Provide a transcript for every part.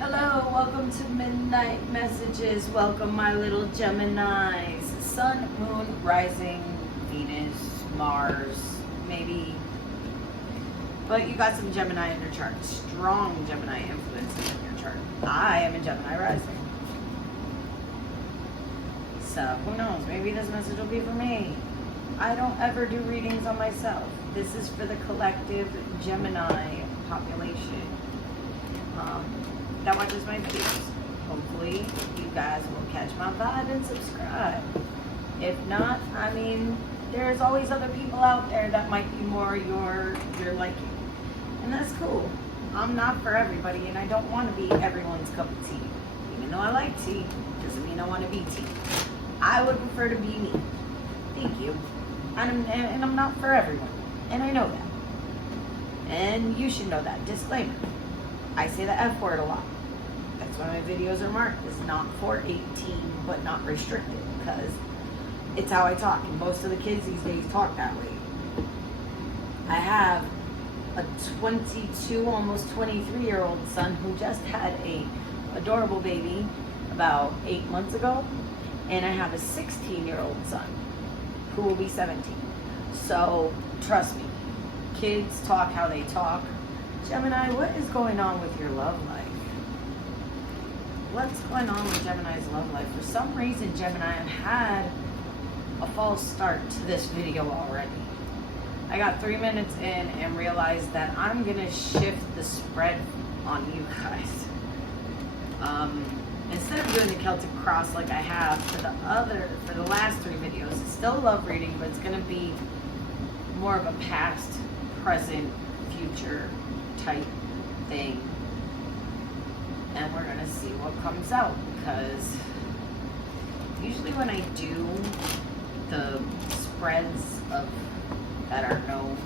Hello, welcome to Midnight Messages. Welcome, my little Geminis. Sun, Moon, Rising, Venus, Mars, maybe. But you got some Gemini in your chart. Strong Gemini influences in your chart. I am a Gemini rising. So, who knows? Maybe this message will be for me. I don't ever do readings on myself. This is for the collective Gemini population that watches my videos. Hopefully, you guys will catch my vibe and subscribe. If not, I mean, there's always other people out there that might be more your liking. And that's cool. I'm not for everybody, and I don't want to be everyone's cup of tea. Even though I like tea, doesn't mean I want to be tea. I would prefer to be me. Thank you. And I'm not for everyone. And I know that. And you should know that. Disclaimer. I say the F word a lot. That's why my videos are marked as not for 18, but not restricted. Because it's how I talk. And most of the kids these days talk that way. I have a 22, almost 23-year-old son who just had a adorable baby about 8 months ago. And I have a 16-year-old son who will be 17. So, trust me, kids talk how they talk. Gemini, what is going on with your love life? What's going on with Gemini's love life? For some reason, Gemini, I've had a false start to this video already. I got 3 minutes in and realized that I'm going to shift the spread on you guys. Instead of doing the Celtic cross like I have for the last 3 videos, it's still a love reading, but it's going to be more of a past, present, future type thing. And we're going to see what comes out, because usually when I do the spreads that are known,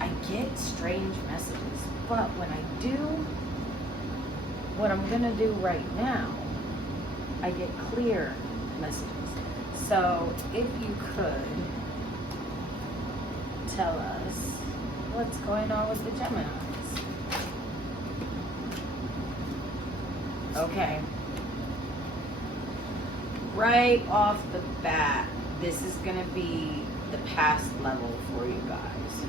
I get strange messages. But when I do what I'm gonna do right now, I get clear messages. So if you could tell us what's going on with the Geminis. Okay. Right off the bat, this is gonna be the past level for you guys.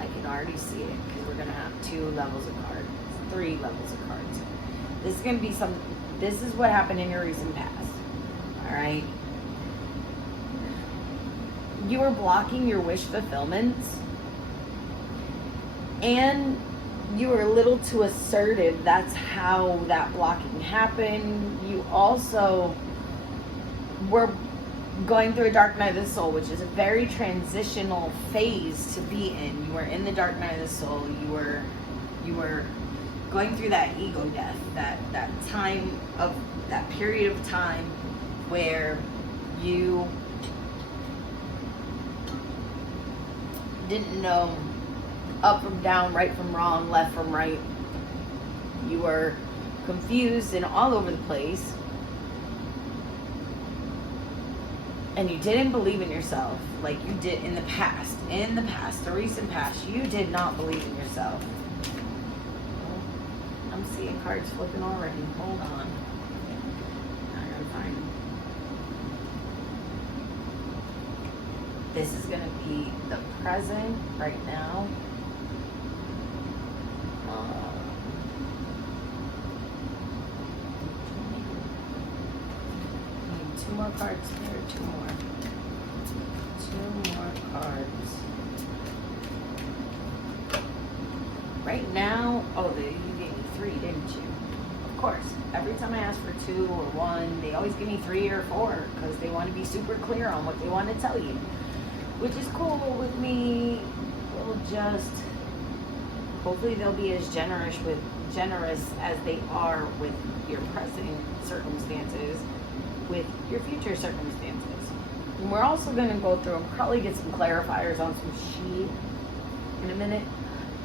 I can already see it because we're gonna have 2 levels of cards. 3 levels of cards. This is going to be this is what happened in your recent past. Alright? You were blocking your wish fulfillments. And you were a little too assertive. That's how that blocking happened. You also were going through a dark night of the soul, which is a very transitional phase to be in. You were in the dark night of the soul. You were going through that ego death, that time of that period of time where you didn't know up from down, right from wrong, left from right. You were confused and all over the place. And you didn't believe in yourself like you did in the past. In the past, the recent past, you did not believe in yourself. I'm seeing cards flipping already. Hold on. I'm gonna find. This is gonna be the present right now. Need 2 more cards here. 2 more. 2 more cards. Right now, you gave me 3, didn't you? Of course. Every time I ask for 2 or 1, they always give me 3 or 4 because they want to be super clear on what they want to tell you, which is cool with me. We'll just hopefully they'll be as generous as they are with your present circumstances, with your future circumstances. And we're also going to go through and probably get some clarifiers on some sheet in a minute.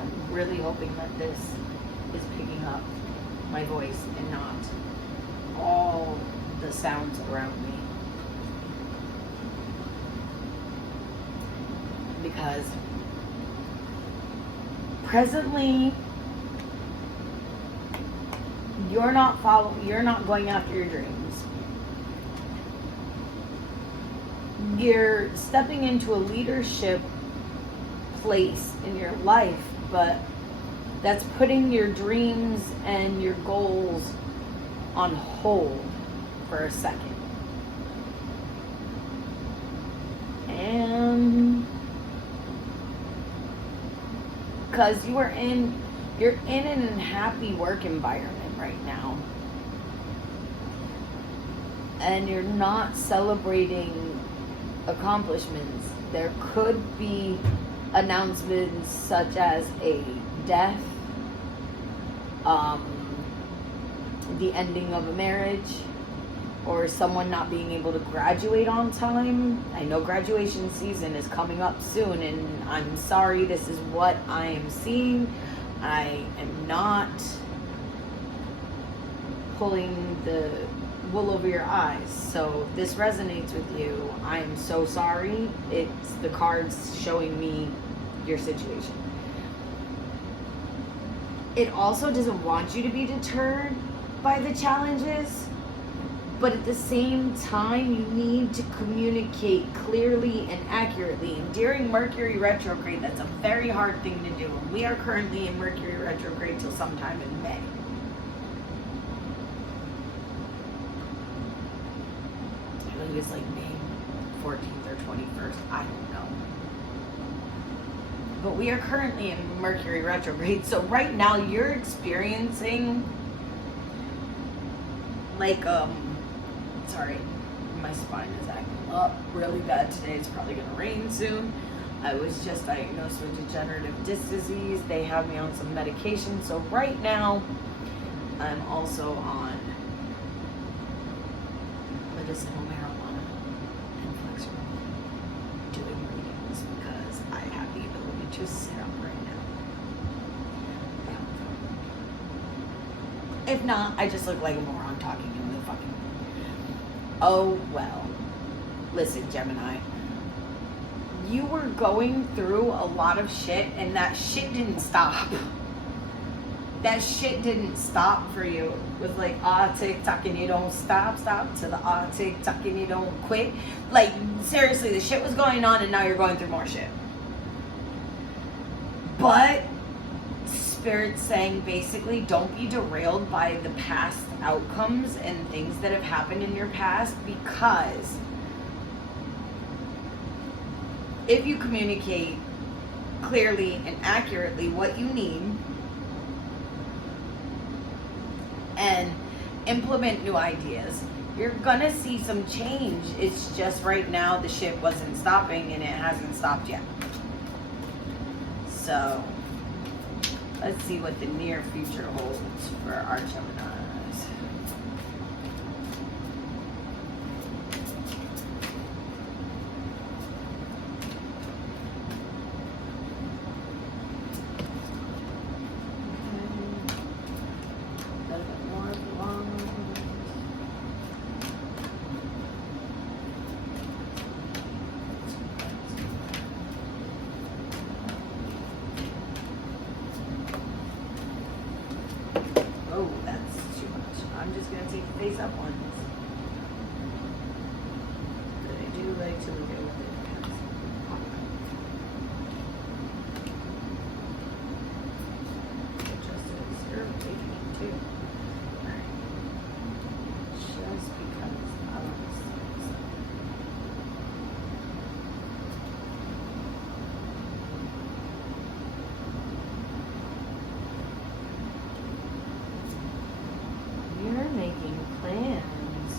I'm really hoping that this is picking up my voice and not all the sounds around me. Because presently You're not going after your dreams. You're stepping into a leadership place in your life, but that's putting your dreams and your goals on hold for a second. And because you're in an unhappy work environment right now, and you're not celebrating accomplishments. There could be announcements such as a death, the ending of a marriage, or someone not being able to graduate on time. I know graduation season is coming up soon, and I'm sorry, this is what I am seeing. I am not pulling the wool over your eyes. So if this resonates with you, I am so sorry. It's the cards showing me your situation. It also doesn't want you to be deterred by the challenges, but at the same time, you need to communicate clearly and accurately. And during Mercury retrograde, that's a very hard thing to do. And we are currently in Mercury retrograde till sometime in May. I believe it's like May 14th or 21st. I don't know. But we are currently in Mercury retrograde. So right now you're experiencing like, sorry, my spine is acting up really bad today. It's probably going to rain soon. I was just diagnosed with degenerative disc disease. They have me on some medication. So right now, I'm also on medicinal marijuana and flex doing readings because I have the ability to sit up right now. If not, I just look like a moron talking in the fucking... Oh, well. Listen, Gemini. You were going through a lot of shit, and that shit didn't stop. That shit didn't stop for you. It was like, tick-tock, and you don't stop, to the tick-tock, and you don't quit. Like, seriously, the shit was going on, and now you're going through more shit. But Spirit's saying basically don't be derailed by the past outcomes and things that have happened in your past, because if you communicate clearly and accurately what you need and implement new ideas, you're gonna see some change. It's just right now the shit wasn't stopping, and it hasn't stopped yet. So let's see what the near future holds for our Geminis. Oh, that's too much. I'm just going to take the face up ones. But I do like to look at what they have. Justice, you're taking too. Alright. Just because I want to see this. You're making plans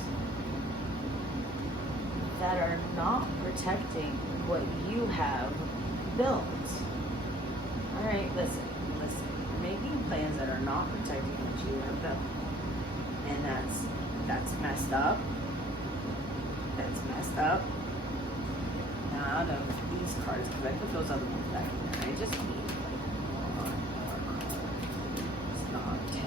that are not protecting what you have built. Alright, listen. You're making plans that are not protecting what you have built. And that's messed up. That's messed up. Now, out of these cards, because I put those other ones back in there, I just need like more cards. It's not 10.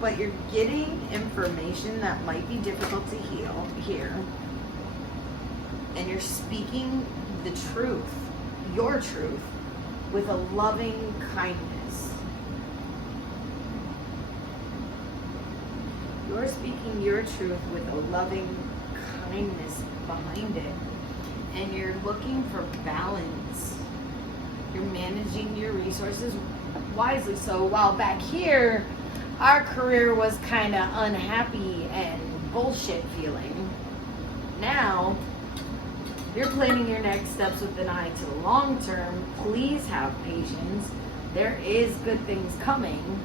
But you're getting information that might be difficult to hear, and you're speaking the truth. your truth with a loving kindness. You're speaking your truth with a loving kindness behind it. And you're looking for balance. You're managing your resources wisely. So while back here, our career was kind of unhappy and bullshit feeling, now you're planning your next steps with an eye to the long term. Please have patience. There is good things coming.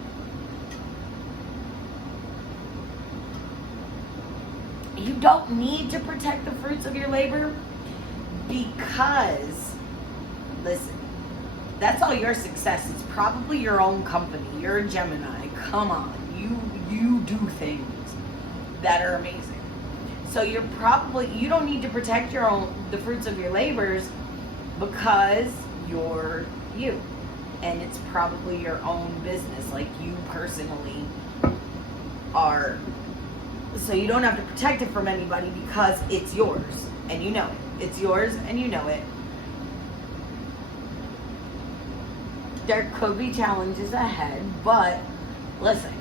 You don't need to protect the fruits of your labor because, listen, that's all your success. It's probably your own company. You're a Gemini. Come on. You do things that are amazing. So you don't need to protect the fruits of your labors because you're you. And it's probably your own business, like you personally are. So you don't have to protect it from anybody because it's yours and you know it. It's yours and you know it. There could be challenges ahead, but listen,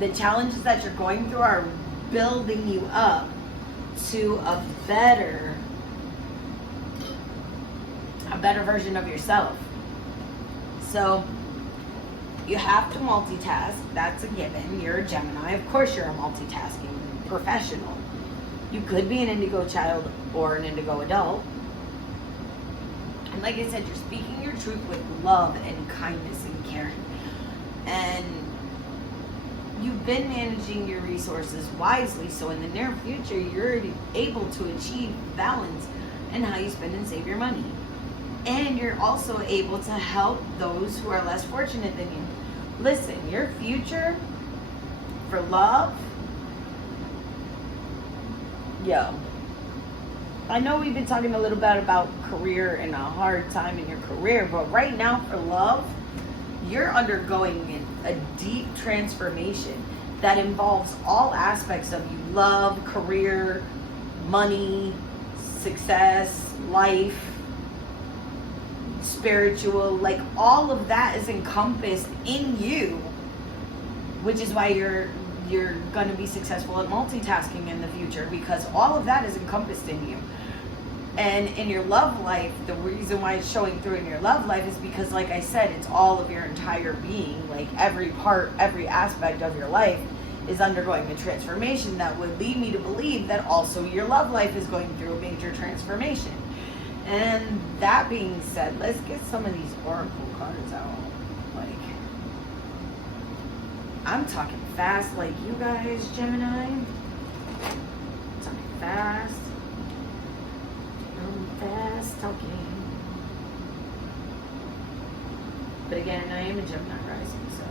the challenges that you're going through are building you up to a better version of yourself. So you have to multitask. That's a given. You're a Gemini. Of course you're a multitasking professional. You could be an indigo child or an indigo adult. And like I said, you're speaking your truth with love and kindness and caring. And you've been managing your resources wisely, so in the near future, you're able to achieve balance in how you spend and save your money. And you're also able to help those who are less fortunate than you. Listen, your future for love, I know we've been talking a little bit about career and a hard time in your career, but right now for love, you're undergoing a deep transformation that involves all aspects of you: love, career, money, success, life, spiritual, like all of that is encompassed in you, which is why you're going to be successful at multitasking in the future, because all of that is encompassed in you. And in your love life, the reason why it's showing through in your love life is because, like I said, it's all of your entire being. Like every part, every aspect of your life is undergoing a transformation that would lead me to believe that also your love life is going through a major transformation. And that being said, let's get some of these oracle cards out. Like, I'm talking fast like you guys, Gemini. I'm talking fast. I'm fast talking. But again, I am a Gemini rising, so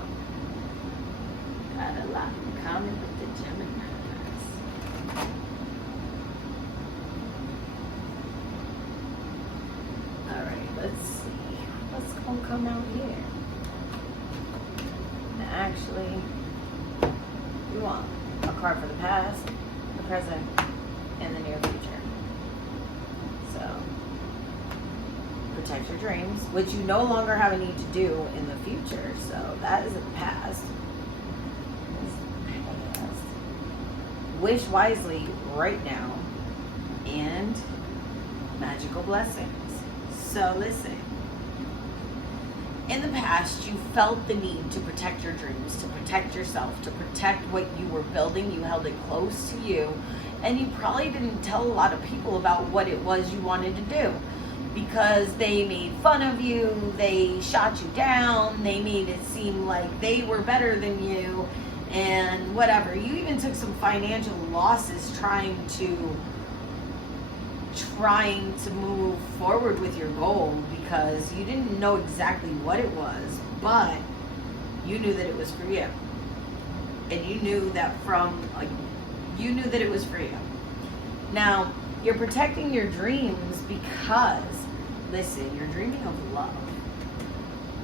got a lot in common with the Geminis. Alright, let's see. What's going to come out here? Actually, we want a card for the past, the present, and the near future. So, protect your dreams, which you no longer have a need to do in the future. So that is the past. Wish wisely right now, and magical blessings. So listen. In the past, you felt the need to protect your dreams, to protect yourself, to protect what you were building. You held it close to you, and you probably didn't tell a lot of people about what it was you wanted to do, because they made fun of you, they shot you down, they made it seem like they were better than you, and whatever. You even took some financial losses trying to move forward with your goal, because you didn't know exactly what it was, but you knew that it was for you. And you knew that it was for you. Now, you're protecting your dreams because, listen, you're dreaming of love.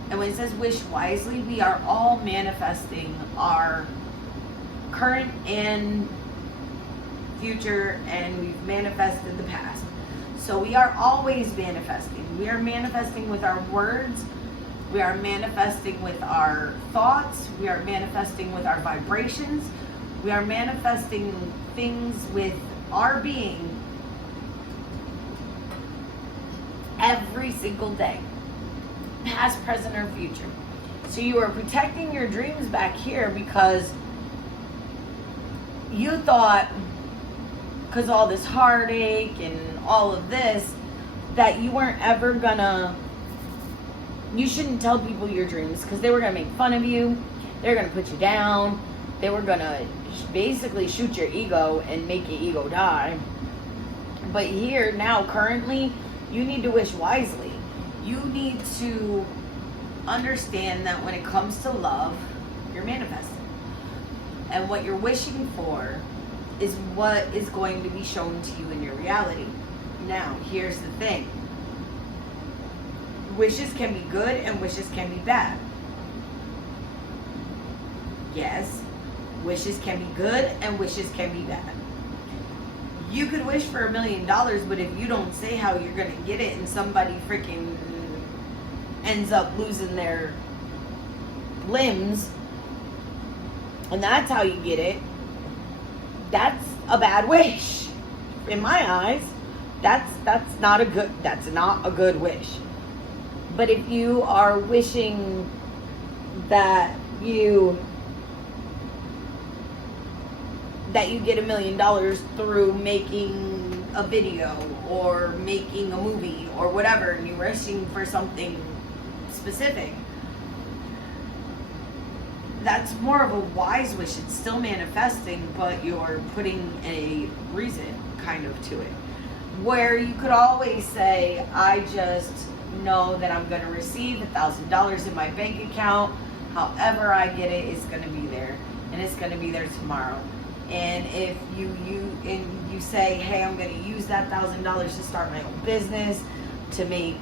And when it says wish wisely, we are all manifesting our current and future, and we've manifested the past. So we are always manifesting. We are manifesting with our words. We are manifesting with our thoughts. We are manifesting with our vibrations. We are manifesting things with our being every single day, past, present, or future. So you are protecting your dreams back here because you thought, because all this heartache and all of this, that you weren't ever gonna, you shouldn't tell people your dreams because they were gonna make fun of you, they were gonna put you down, they were gonna basically shoot your ego and make your ego die. But here, now, currently, you need to wish wisely. You need to understand that when it comes to love, you're manifesting. And what you're wishing for is what is going to be shown to you in your reality. Now, here's the thing. Wishes can be good and wishes can be bad. Yes, wishes can be good and wishes can be bad. You could wish for $1 million, but if you don't say how you're going to get it and somebody freaking ends up losing their limbs, and that's how you get it, that's a bad wish. In my eyes, that's not a good wish. But if you are wishing that you get $1 million through making a video or making a movie or whatever, and you're wishing for something specific, that's more of a wise wish. It's still manifesting, but you're putting a reason kind of to it. Where you could always say, I just know that I'm going to receive $1,000 in my bank account. However I get it, it's going to be there, and it's going to be there tomorrow. And if you say, hey, I'm going to use that $1,000 to start my own business, to make,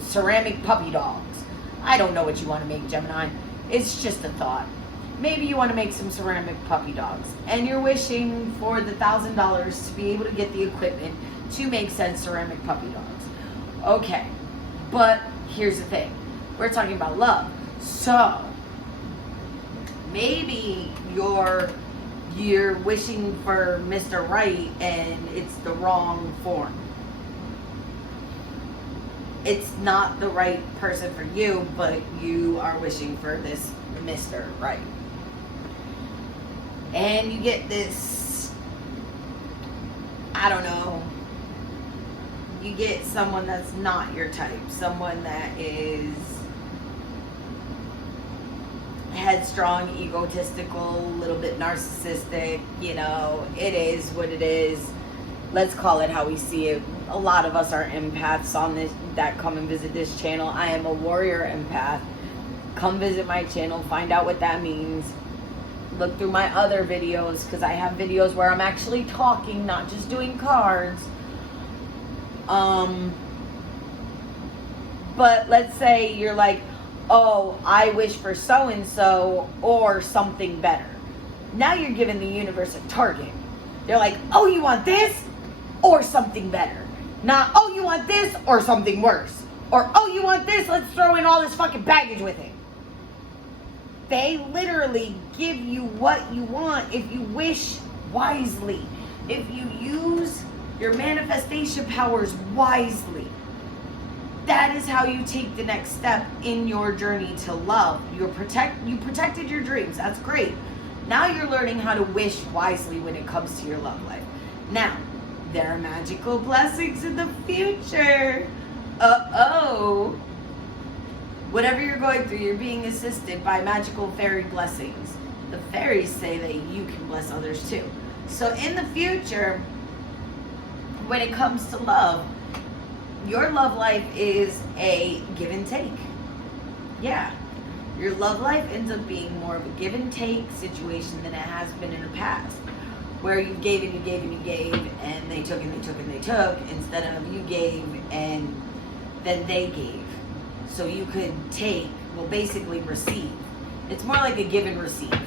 ceramic puppy dogs. I don't know what you want to make, Gemini. It's just a thought. Maybe you want to make some ceramic puppy dogs, and you're wishing for the $1,000 to be able to get the equipment to make said ceramic puppy dogs. Okay, but here's the thing. We're talking about love. So maybe you're wishing for Mr. Right and it's the wrong form. It's not the right person for you, but you are wishing for this Mr. Right. And you get this, I don't know, you get someone that's not your type, someone that is headstrong, egotistical, a little bit narcissistic. It is what it is. Let's call it how we see it. A lot of us are empaths on this that come and visit this channel. I am a warrior empath. Come visit my channel, find out what that means. Look through my other videos, because I have videos where I'm actually talking, not just doing cards. But let's say you're like, oh, I wish for so-and-so or something better. Now you're giving the universe a target. They're like, oh, you want this or something better. Not, oh, you want this or something worse. Or, oh, you want this, let's throw in all this fucking baggage with it. They literally give you what you want if you wish wisely. If you use your manifestation powers wisely. That is how you take the next step in your journey to love. You protected your dreams. That's great. Now you're learning how to wish wisely when it comes to your love life. Now, there are magical blessings in the future. Uh-oh. Whatever you're going through, you're being assisted by magical fairy blessings. The fairies say that you can bless others too. So in the future, when it comes to love, your love life is a give and take. Yeah. Your love life ends up being more of a give and take situation than it has been in the past. Where you gave and you gave and you gave, and they took and they took and they took, instead of you gave and then they gave. So you could take, well, basically receive. It's more like a give and receive.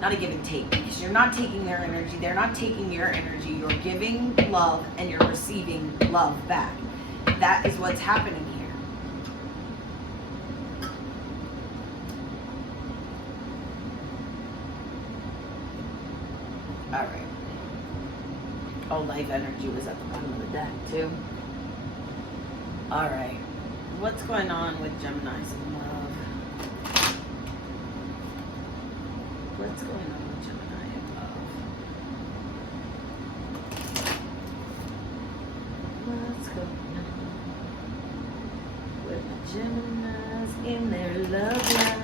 not a give and take, because you're not taking their energy, they're not taking your energy. You're giving love and you're receiving love back. That is what's happening here. All right. Oh, life energy was at the bottom of the deck too. All right. What's going on with Geminis in love? What's going on with Gemini in love? What's going on with the Geminis in their love life?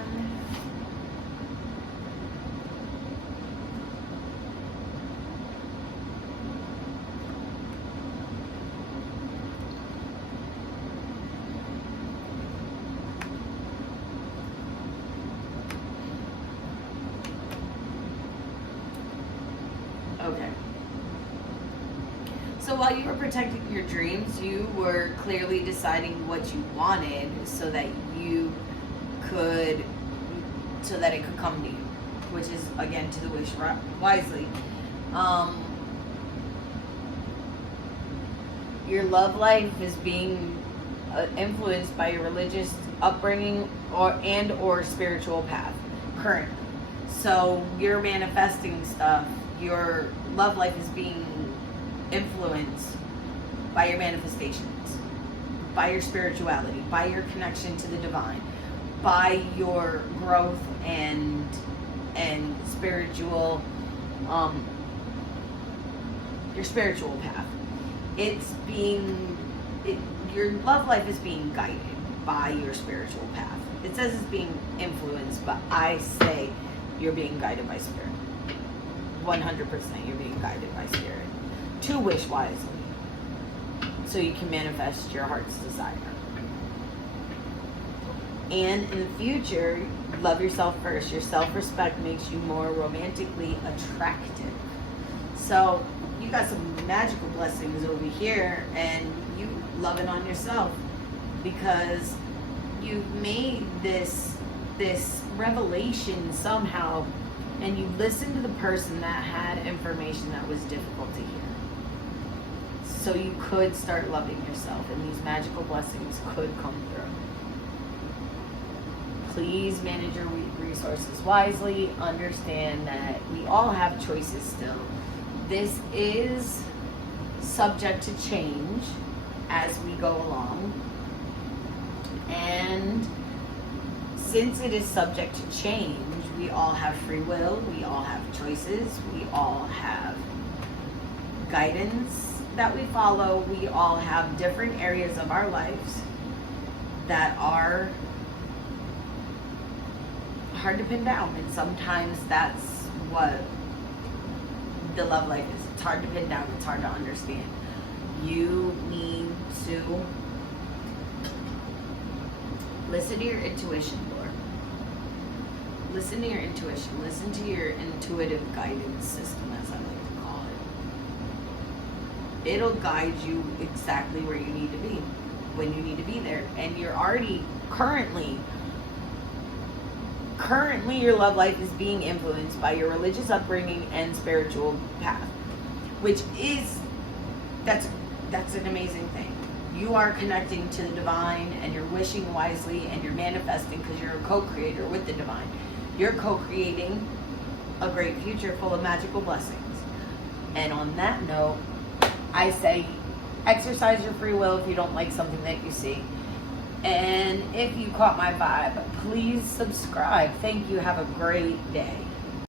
Okay. So while you were protecting your dreams, you were clearly deciding what you wanted so that it could come to you, which is, again, to the wish wisely. Your love life is being influenced by your religious upbringing or spiritual path currently. So you're manifesting stuff. Your love life is being influenced by your manifestations, by your spirituality, by your connection to the divine, by your growth and spiritual, your spiritual path. Your love life is being guided by your spiritual path. It says it's being influenced, but I say you're being guided by spirit. 100% you're being guided by spirit to wish wisely so you can manifest your heart's desire. And in the future, love yourself first. Your self-respect makes you more romantically attractive. So you got some magical blessings over here, and you loving on yourself because you've made this revelation somehow. And you listened to the person that had information that was difficult to hear. So you could start loving yourself, and these magical blessings could come through. Please manage your resources wisely. Understand that we all have choices still. This is subject to change as we go along. And since it is subject to change, we all have free will, we all have choices, we all have guidance that we follow, we all have different areas of our lives that are hard to pin down, and sometimes that's what the love life is. It's hard to pin down, it's hard to understand. You need to listen to your intuition, Lord. Listen to your intuition. Listen to your intuitive guidance system, as I like to call it. It'll guide you exactly where you need to be, when you need to be there. And you're already currently your love life is being influenced by your religious upbringing and spiritual path, which is, that's an amazing thing. You are connecting to the divine, and you're wishing wisely, and you're manifesting because you're a co-creator with the divine. You're co-creating a great future full of magical blessings. And on that note, I say exercise your free will if you don't like something that you see. And if you caught my vibe, please subscribe. Thank you. Have a great day.